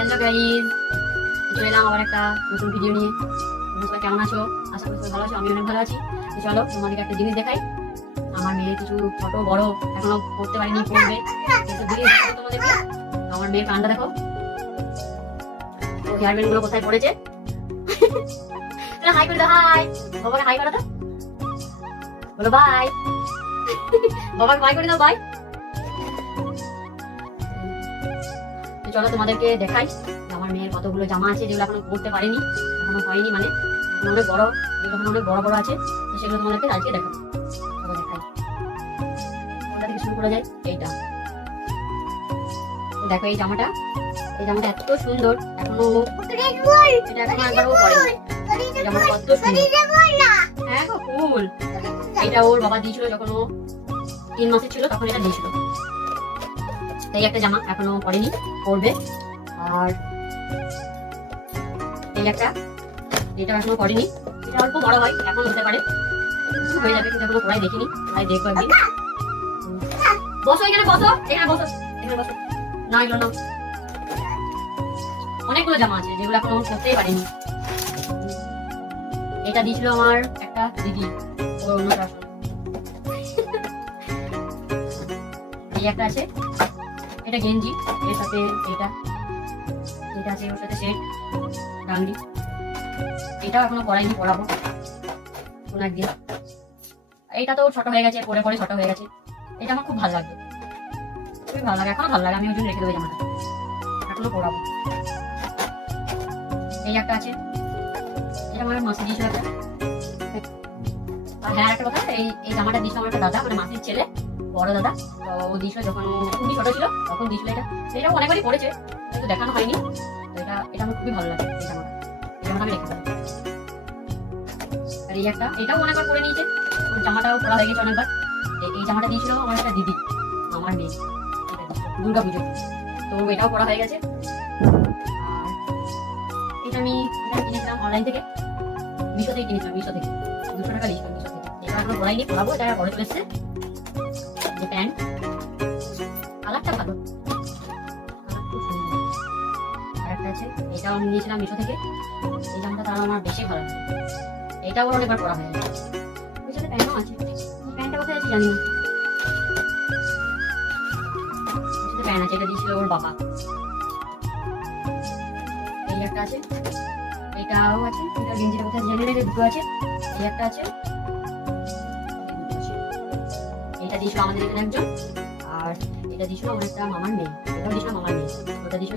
Hello guys, চলে এলাম আবার একটা নতুন ভিডিও নিয়ে। তোমরা সবাই কেমন আছো? আশা করি সবাই ভালো আছো। আমি অনেক ভালো আছি। তো চলো তোমাদেরকে একটা জিনিস দেখাই। আমার মেয়ে কিছু ছোট বড় এখনো করতে পারিনি, করবে। কিন্তু জিনিস দেখাবো তোমাদেরকে। তো আমার মেয়ের কানটা দেখো, তো হেয়ার ব্যান্ড গুলো কোথায় পড়েছে। হাই করে দাও, হাই বাবাকে, হাই করে দাও, বলো বাই। বাবাকে বাই করে দাও, বাই। চলো তোমাদেরকে দেখাই আমার মেয়ের কতগুলো জামা আছে যেগুলো এখনো পরতে পারেনি, এখনো হয়নি, মানে এখনো অনেক বড়, যেগুলো এখনো অনেক বড় বড় আছে। তো সেগুলো তোমাদেরকে আজকে দেখাবো। চলো দেখাই, কোনটা থেকে শুরু করা যায়। এইটা দেখো, এই জামাটা এত সুন্দর, এখনো এটা এখনো একবারও পরেনি। এই জামাটা কত সুন্দর, হ্যাঁ গো ফুল। এটা ওর বাবা দিয়েছিল যখন ও 3 মাসের ছিল, তখন এটা দিয়েছিল। এই একটা জামা এখনো পরেনি, পরবে। আর এই একটা, এটা এখনো পরেনি, এটা অল্প বড় হয়, এখন হতে পারে হয়ে যাবে, কিন্তু এখনো পরাই দেখিনি, তাই দেখবো একদিন। বসো এখানে, বসো এখানে, বসো এখানে, বসো না, এগুলো না। অনেকগুলো জামা আছে যেগুলো এখনো করতেই পারিনি। এটা দিয়েছিল আমার একটা দিদি, ওর অন্যপ্রাশন। এই একটা আছে, এটা গেঞ্জি, এর সাথে এটা আছে, ওর সাথে সেট ডাঙ্গি। এটাও এখনো পরাইনি, পরাবো কোন একদিন। এইটা তো ছোট হয়ে গেছে, পরে পরে ছোট হয়ে গেছে। এটা আমার খুব ভালো লাগবে, খুবই ভালো লাগে, এখনো ভালো লাগে। আমি ওই জন্য রেখে দেবো জামাটা, এখনো পরাবো। এই একটা আছে, এটা আমার মাসি দিয়েছিল একটা। আর হ্যাঁ, একটা কথা, এই জামাটা দিয়েছিল আমার একটা দাদা, মানে মাসির ছেলে, বড় দাদা। তো ও দিয়েছিল যখন ও খুবই ছোট ছিল, তখন দিয়েছিল এটা। এটাও অনেকবারই পড়েছে, কিন্তু দেখানো হয়নি। তো এটা আমার খুবই ভালো লাগে, এই জামাটা। এই জামাটা আমি রেখে দেবো। আর এই একটা, এটাও অনেকবার পরে নিয়েছে, জামাটাও পরা হয়ে গেছে অনেকবার। এই জামাটা দিয়েছিল আমার একটা দিদি, আমার মেয়ে, দুর্গা পুজো। তো এটাও পরা হয়ে গেছে। আর এটা আমি কিনেছিলাম অনলাইন থেকে, মিশো থেকে কিনেছিলাম, মিশো থেকে 200 টাকা নিয়েছিলাম মিশো থেকে। এটা এখনো পরাইনি, পরাবো। এটা পরে চলে এসছে যে প্যান্ট, কালারটা ভালো, কালার খুব সুন্দর। আর একটা আছে, এটাও আমি নিয়েছিলাম মিশো থেকে। এই জামাটা তার আমার বেশি ভালো লাগে, এটাও অনেকবার পরা হয়ে গেছে। ওই সাথে প্যান্টও আছে, প্যান্টটা কোথায় আছে জানি না। প্যান্ট আছে, এটা দিয়েছিল ওর বাবা। এই একটা আছে, এটাও আছে, এটা গেঞ্জিটা কোথায় জানি না, দুটো আছে। এই একটা আছে, এটা দিয়েছিল আমাদের এখানে একজন। আর এটা দিয়েছিল আমার একটা মামার মেয়ে, এটাও দিয়েছিল মামার মেয়ে, ওটা দিয়েছিল